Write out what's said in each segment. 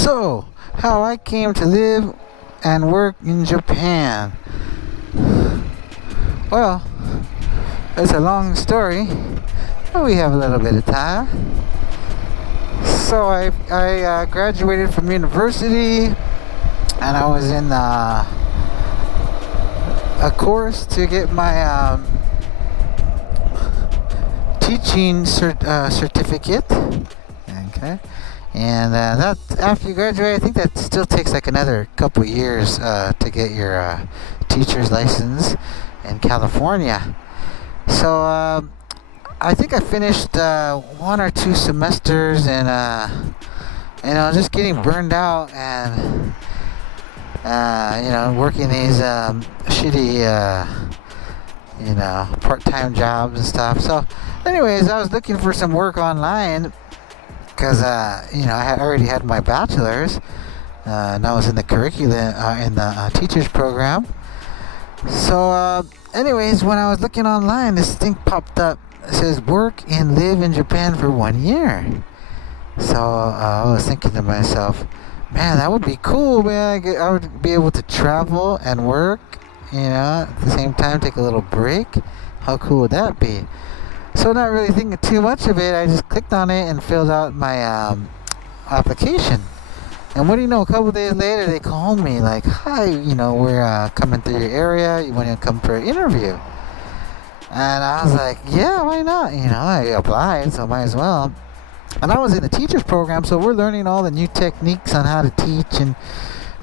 So, how I came to live and work in Japan. Well, it's a long story, but we have a little bit of time. So I graduated from university, and I was in a course to get my teaching certificate. Okay. And that after you graduate, I think that still takes like another couple years to get your teacher's license in California. So I think I finished 1 or 2 semesters, and just getting burned out, and working these shitty part-time jobs and stuff. So, anyways, I was looking for some work online because I had already had my bachelor's, and I was in the curriculum in the teachers program. So, anyways, when I was looking online, this thing popped up. It says work and live in Japan for 1 year. So I was thinking to myself, man, that would be cool, man. I would be able to travel and work, at the same time, take a little break. How cool would that be? So not really thinking too much of it, I just clicked on it and filled out my application. And what do you know, a couple days later, they called me like, hi, we're coming through your area. You want to come for an interview? And I was like, yeah, why not? I applied, so might as well. And I was in the teachers program, so we're learning all the new techniques on how to teach and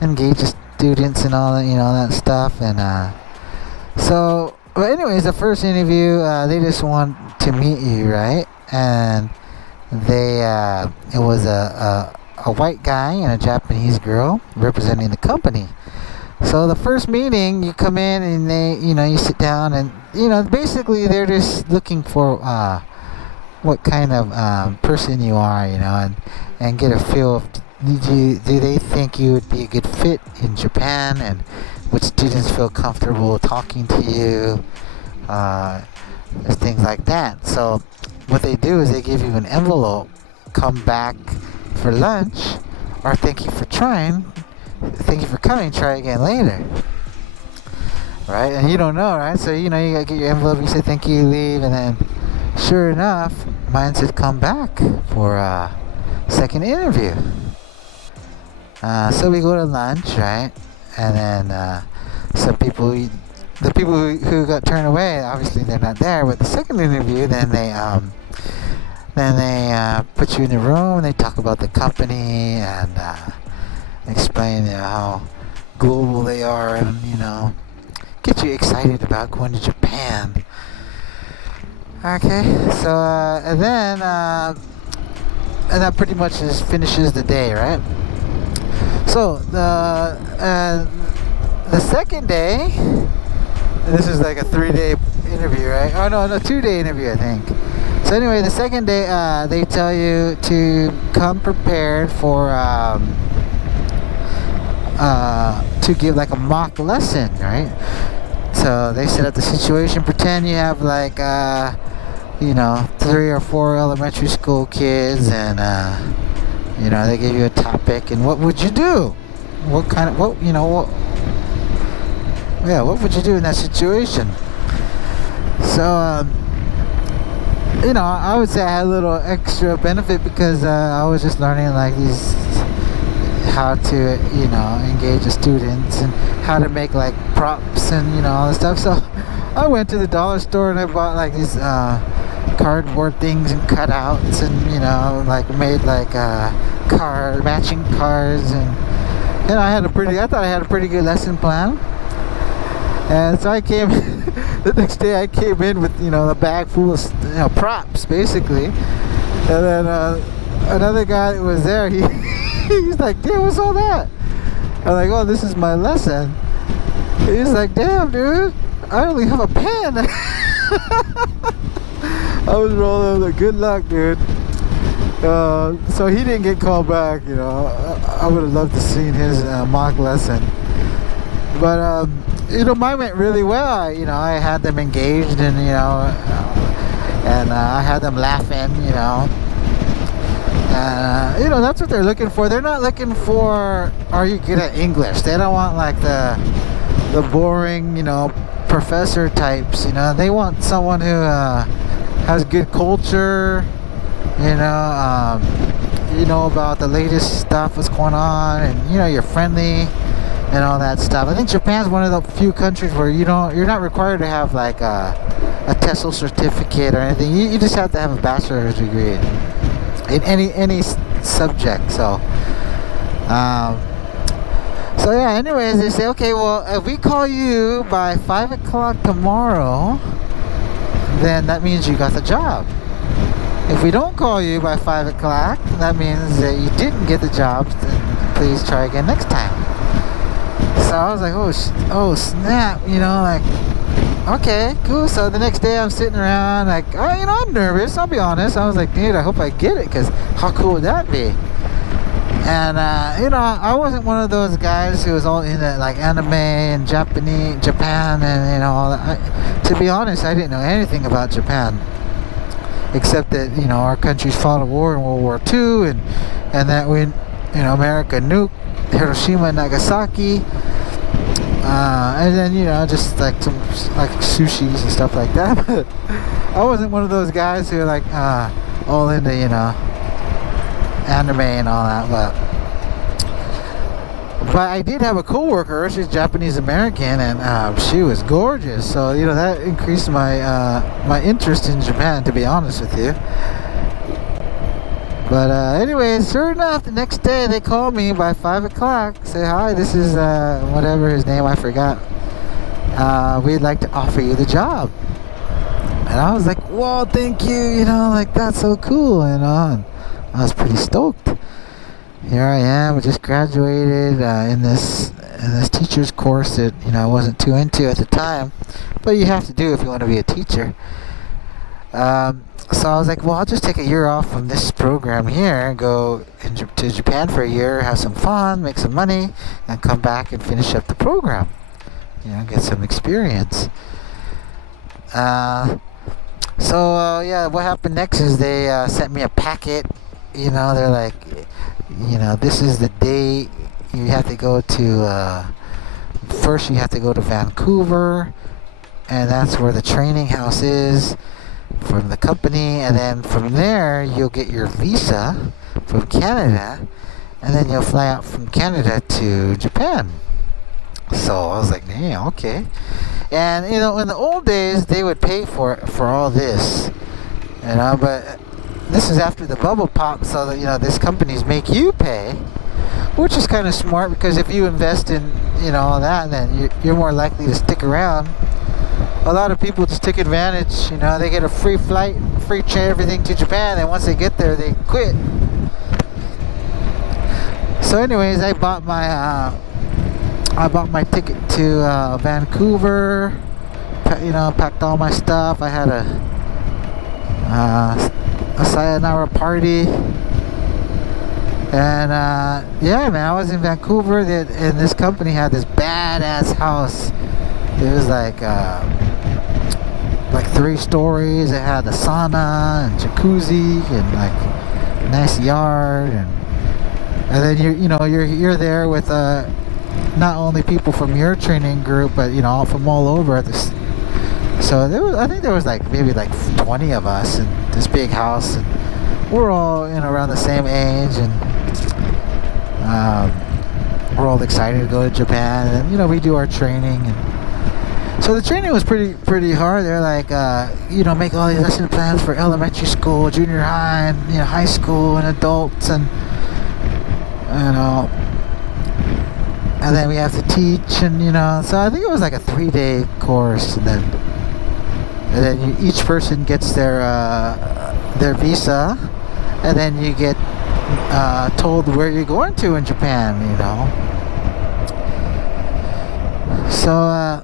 engage the students and all that, that stuff. And but anyways, the first interview, they just want to meet you, right? And it was a white guy and a Japanese girl representing the company. So the first meeting, you come in and they, you sit down, and basically they're just looking for what kind of person you are, and get a feel of do they think you would be a good fit in Japan, and would students feel comfortable talking to you, things like that. So what they do is they give you an envelope, come back for lunch, or thank you for coming, try again later. Right? And you don't know, right? So, you gotta get your envelope, you say thank you, leave, and then sure enough, mine said come back for a second interview. So we go to lunch, right? And then the people who got turned away, obviously they're not there. But the second interview, then they put you in the room and they talk about the company and explain how global they are, and get you excited about going to Japan. Okay, so and that pretty much just finishes the day, right? So the second day, this is like a 3-day interview, right? Oh no, 2-day interview, I think. So anyway, the second day, they tell you to come prepared for to give like a mock lesson, right? So they set up the situation. Pretend you have like 3 or 4 elementary school kids, and they give you a topic, and what would you do? What would you do in that situation? So I would say I had a little extra benefit because I was just learning like these, how to engage the students and how to make like props and all this stuff. So I went to the dollar store and I bought like these cardboard things and cutouts, and like made like matching cards, and I thought I had a pretty good lesson plan. And so I came the next day. I came in with a bag full of props, basically. And then another guy that was there, he's like, "Damn, what's all that?" I'm like, "Oh, this is my lesson." He's like, "Damn, dude, I only have a pen." I was rolling like, good luck, dude. So he didn't get called back. I would have loved to seen his mock lesson. But mine went really well. I had them engaged, and I had them laughing, That's what they're looking for. They're not looking for, are you good at English? They don't want like the boring, professor types. They want someone who has good culture. You know about the latest stuff, what's going on, and you're friendly and all that stuff. I think Japan's one of the few countries where you're not required to have like a TESOL certificate or anything. You just have to have a bachelor's degree in any subject. So yeah, anyways, they say, okay, well, if we call you by 5 o'clock tomorrow, then that means you got the job. If we don't call you by 5 o'clock, that means that you didn't get the job. Then please try again next time. So I was like, oh snap, like, okay, cool. So the next day I'm sitting around like, I'm nervous, I'll be honest. I was like, dude, I hope I get it, because how cool would that be? And I wasn't one of those guys who was all into like anime and Japan and all that. To be honest, I didn't know anything about Japan, except that our countries fought a war in World War II, and that we America nuked Hiroshima and Nagasaki, and then just like some like sushis and stuff like that. But I wasn't one of those guys who are like all into anime and all that. But I did have a coworker. She's Japanese American, and she was gorgeous. So that increased my interest in Japan, to be honest with you. But anyways, sure enough, the next day they called me by 5 o'clock. Say, hi, this is whatever his name, I forgot. We'd like to offer you the job. And I was like, whoa, thank you. Like, that's so cool. And I was pretty stoked. Here I am. I just graduated in this teacher's course that I wasn't too into at the time, but you have to do if you want to be a teacher. So I was like, well, I'll just take a year off from this program here and go to Japan for a year, have some fun, make some money, and come back and finish up the program. Get some experience. So what happened next is they sent me a packet. They're like, this is the day you have to go to. First, you have to go to Vancouver, and that's where the training house is from the company, and then from there you'll get your visa from Canada, and then you'll fly out from Canada to Japan. So I was like, yeah, okay. And in the old days they would pay for all this, but this is after the bubble pop, so that these companies make you pay, which is kind of smart, because if you invest in all that, then you're more likely to stick around. A lot of people just take advantage. They get a free flight, free train, everything to Japan, and once they get there, they quit. So, anyways, I bought my ticket to Vancouver. Packed all my stuff. I had a sayonara party, and yeah, man, I was in Vancouver, and this company had this badass house. It was like 3 stories. It had a sauna and jacuzzi and like a nice yard, and then you're there with not only people from your training group, but from all over this. So I think there was maybe 20 of us in this big house, and we're all around the same age, and we're all excited to go to Japan, and we do our training. And so the training was pretty hard. They're like, make all these lesson plans for elementary school, junior high, and high school, and adults, and and then we have to teach, and so I think it was like a 3-day course, and then each person gets their visa, and then you get told where you're going to in Japan. So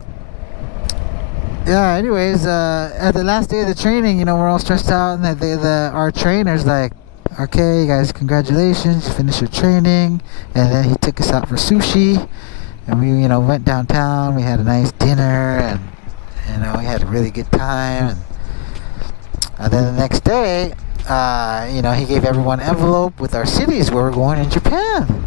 yeah, anyways, at the last day of the training, we're all stressed out, and our trainer's like, okay, you guys, congratulations, you finished your training. And then he took us out for sushi, and we went downtown. We had a nice dinner, and we had a really good time. And then the next day he gave everyone an envelope with our cities where we're going in Japan.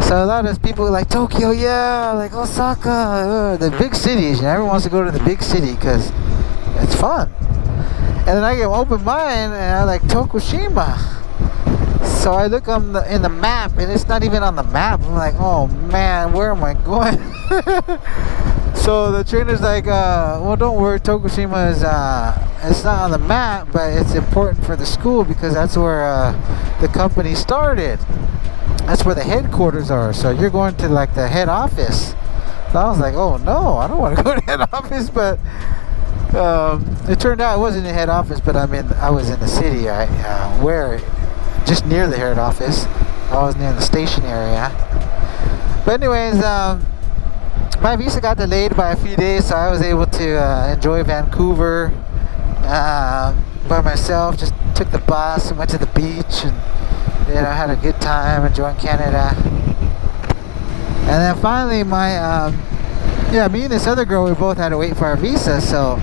So a lot of people were like Tokyo, yeah, like Osaka, the big cities. Everyone wants to go to the big city because it's fun. And then I get open mind and I like Tokushima. So I look in the map and it's not even on the map. I'm like, oh man, where am I going? So the trainer's like, well, don't worry, Tokushima is it's not on the map, but it's important for the school because that's where the company started. That's where the headquarters are. So you're going to like the head office. So I was like, oh no, I don't want to go to head office. But it turned out it wasn't the head office, but I was in the city, where just near the head office. I was near the station area. But anyways, my visa got delayed by a few days, so I was able to enjoy Vancouver by myself. Just took the bus and went to the beach and had a good time enjoying Canada. And then finally me and this other girl, we both had to wait for our visa, so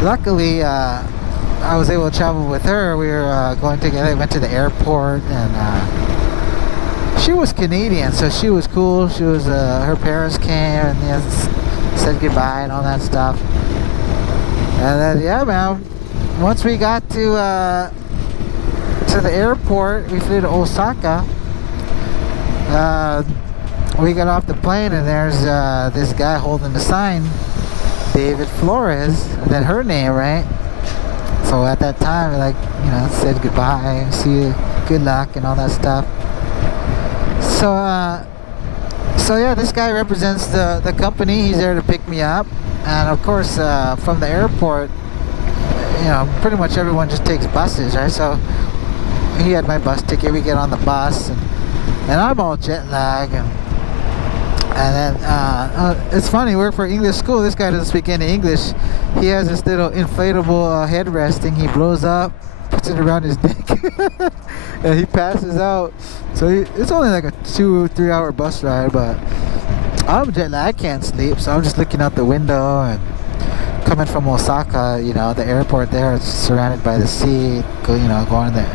luckily I was able to travel with her. We were going together, went to the airport, and she was Canadian, so she was cool. She was her parents came and said goodbye and all that stuff. And then man, once we got to the airport, we flew to Osaka. We got off the plane and there's this guy holding the sign, David Flores, and then her name, right? So at that time, said goodbye, see you, good luck, and all that stuff. So yeah, this guy represents the company. He's there to pick me up, and of course, from the airport, pretty much everyone just takes buses, right? So he had my bus ticket. We get on the bus, and I'm all jet lagged, and then it's funny. We're for English school. This guy doesn't speak any English. He has this little inflatable headrest thing. He blows up, puts it around his neck, and he passes out. So it's only like a 2 or 3 hour bus ride, but I'm jet lagged. I can't sleep, so I'm just looking out the window and coming from Osaka. The airport there is surrounded by the sea. Going there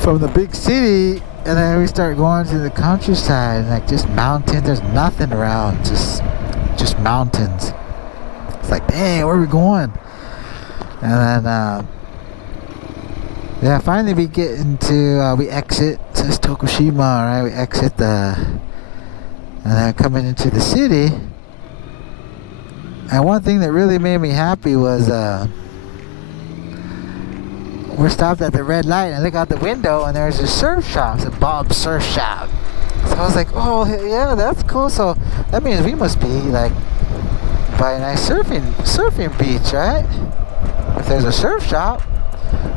from the big city, and then we start going to the countryside, like just mountains. There's nothing around, just mountains. It's like, dang, where are we going? And then finally we get into we exit. It says Tokushima, right? We exit and then coming into the city. And one thing that really made me happy was we're stopped at the red light and I look out the window and there's a surf shop. It's a Bob Surf Shop. So I was like, oh yeah, that's cool. So that means we must be like by a nice surfing beach, right? If there's a surf shop.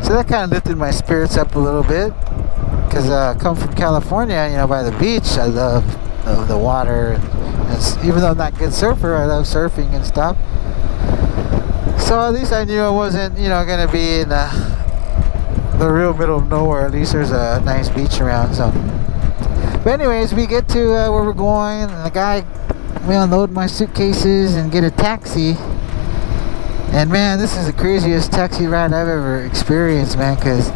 So that kind of lifted my spirits up a little bit. Because I come from California, by the beach. I love the water. And even though I'm not a good surfer, I love surfing and stuff. So at least I knew I wasn't, going to be in the real middle of nowhere. At least there's a nice beach around. So, but anyways, we get to where we're going, and the guy, we unload my suitcases and get a taxi. And man, this is the craziest taxi ride I've ever experienced, man. Because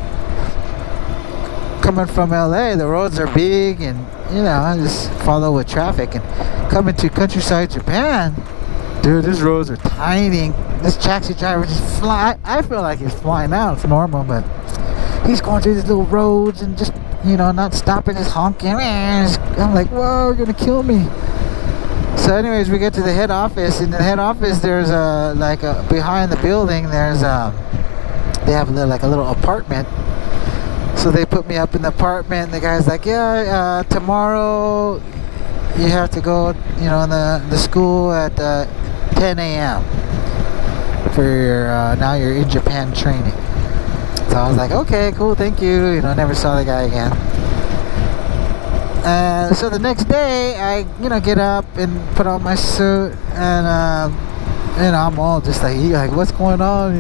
coming from LA, the roads are big, and I just follow with traffic. And coming to countryside Japan, dude, these roads are tiny. This taxi driver just fly. I feel like he's flying out. It's normal, but he's going through these little roads and just, not stopping, just honking. I'm like, whoa, you're gonna kill me. So anyways, we get to the head office. In the head office, there's behind the building, there's they have a little apartment. So they put me up in the apartment. The guy's like, yeah, tomorrow you have to go, in the school at 10 a.m. for your, now you're in Japan training. So I was like, okay, cool, thank you. Never saw the guy again. So the next day, I, get up and put on my suit, and, I'm all just like, what's going on,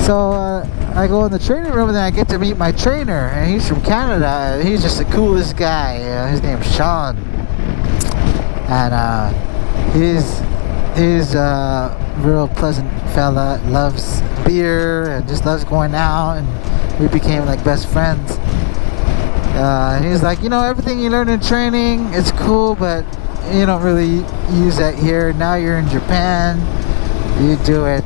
So I go in the training room, and then I get to meet my trainer, and he's from Canada. He's just the coolest guy. His name's Sean, and he's real pleasant fella, loves beer and just loves going out, and we became like best friends. And he's like, everything you learn in training, it's cool, but you don't really use that here. Now you're in Japan, you do it,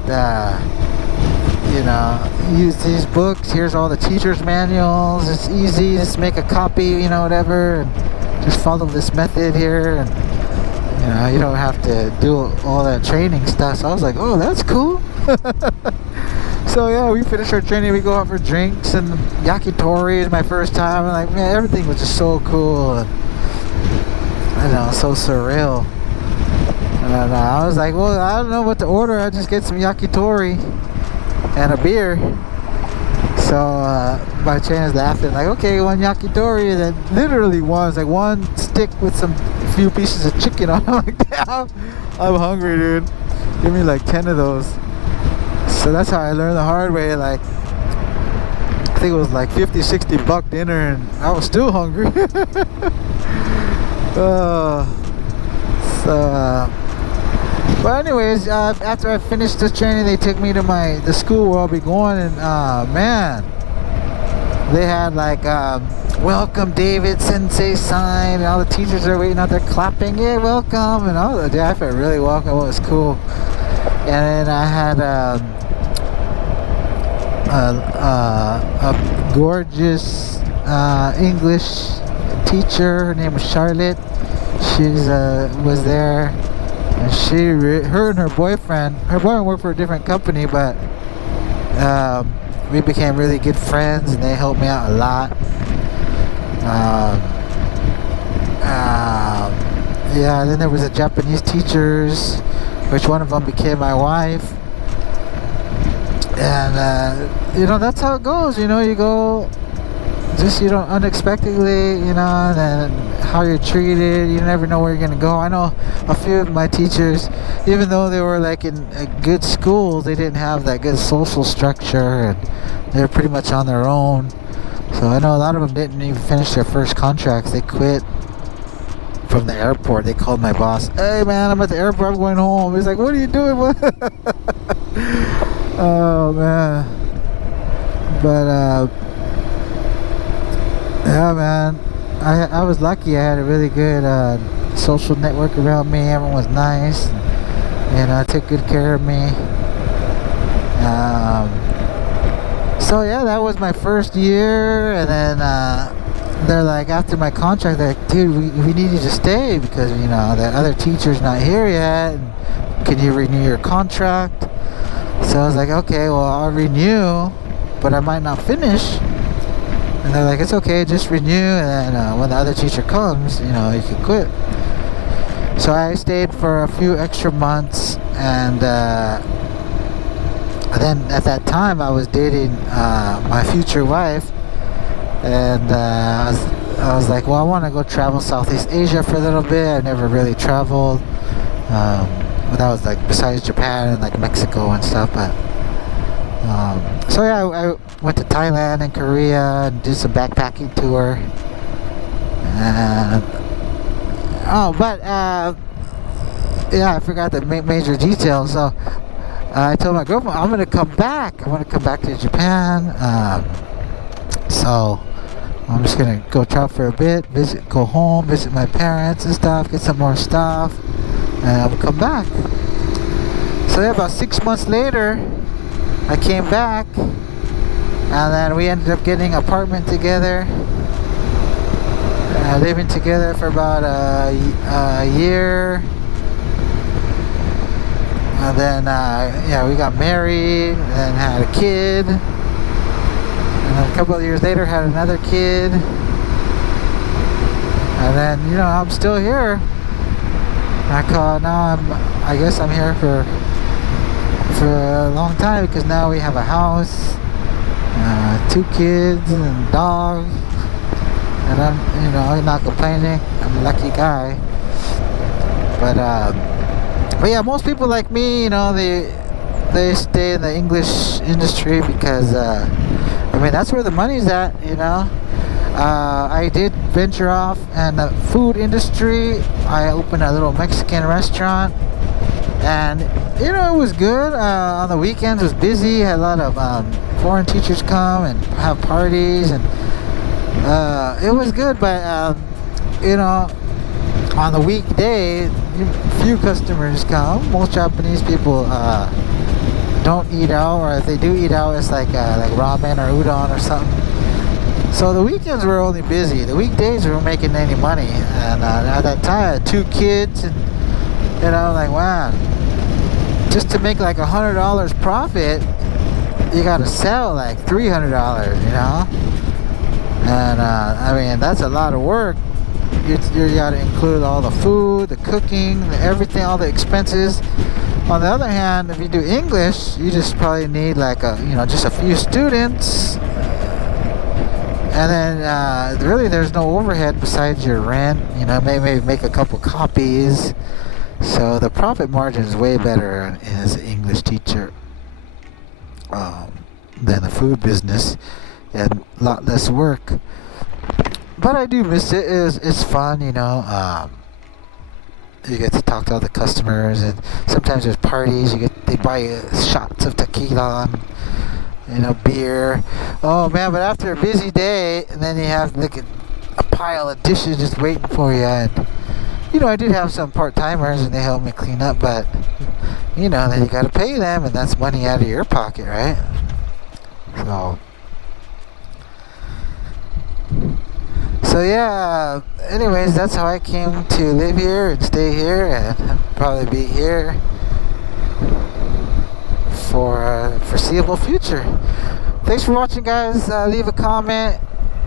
use these books. Here's all the teacher's manuals. It's easy, just make a copy, whatever, and just follow this method here, and you don't have to do all that training stuff. So I was like, oh, that's cool. So yeah, we finished our training, we go out for drinks, and yakitori is my first time, and like, man, everything was just so cool, and so surreal. And I was like, well, I don't know what to order, I just get some yakitori and a beer. So my trainer was laughing, like, okay, one yakitori, and then literally one stick with some few pieces of chicken on it. I'm like, damn, I'm hungry, dude, give me like 10 of those. So that's how I learned the hard way. Like, I think it was like $50-$60 dinner, and I was still hungry. But anyways, after I finished this training, they took me to the school where I'll be going, and man, they had like welcome David Sensei sign, and all the teachers are waiting out there clapping, yeah, welcome, and I felt really welcome. It was cool. And then I had a gorgeous English teacher. Her name was Charlotte. She was there, and her and her boyfriend worked for a different company, but we became really good friends, and they helped me out a lot. Yeah, then there was the Japanese teachers, which one of them became my wife. And that's how it goes. You go just unexpectedly, and then how you're treated, you never know where you're gonna go. I know a few of my teachers, even though they were like in a good schools, they didn't have that good social structure, and they're pretty much on their own. So I know a lot of them didn't even finish their first contracts. They quit from the airport. They called my boss, hey man, I'm at the airport, I'm going home. He's like, what are you doing? Oh man. But yeah, man, I was lucky. I had a really good social network around me. Everyone was nice, and took good care of me. So yeah, that was my first year. And then they're like, after my contract, they're like, dude, we need you to stay because the other teacher's not here yet, and can you renew your contract? So I was like, okay, well, I'll renew, but I might not finish. And they're like, it's okay, just renew, and then when the other teacher comes, you can quit. So I stayed for a few extra months, and then at that time I was dating my future wife, and I was like, well, I want to go travel Southeast Asia for a little bit. I never really traveled, but that was like besides Japan and like Mexico and stuff. But so yeah, I went to Thailand and Korea and did some backpacking tour. And yeah, I forgot the major details. So I told my girlfriend, I'm gonna come back. I want to come back to Japan. So I'm just gonna go travel for a bit, go home, visit my parents and stuff, get some more stuff, and I'll come back. So yeah, about 6 months later, I came back, and then we ended up getting an apartment together, living together for about a year. And then yeah, we got married and then had a kid, and then a couple of years later had another kid, and then I'm still here. I guess I'm here for a long time, because now we have a house, 2 kids and a dog, and I'm not complaining. I'm a lucky guy. But yeah, most people like me, they stay in the English industry because that's where the money's at. I did venture off in the food industry. I opened a little Mexican restaurant, and It was good. On the weekends, it was busy. Had a lot of foreign teachers come and have parties, and it was good. But you know, on the weekday, few customers come. Most Japanese people don't eat out, or if they do eat out, it's like ramen or udon or something. So the weekends were only busy. The weekdays we weren't making any money, and at that time I had 2 kids, and like, wow, just to make like $100 profit, you gotta sell like $300, and I mean that's a lot of work. You gotta include all the food, the cooking, everything, all the expenses. On the other hand, if you do English, you just probably need like just a few students, and then really there's no overhead besides your rent. Maybe make a couple copies. So the profit margin is way better as an English teacher than the food business, and a lot less work. But I do miss it. It's fun, you get to talk to all the customers, and sometimes there's parties. They buy you shots of tequila and beer. Oh man! But after a busy day, and then you have like a pile of dishes just waiting for you. And I did have some part timers, and they helped me clean up. But then you got to pay them, and that's money out of your pocket, right? So yeah, anyways, that's how I came to live here and stay here, and probably be here for a foreseeable future. Thanks for watching, guys. Leave a comment,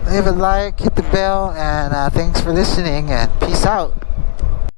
leave a like, hit the bell, and thanks for listening, and peace out.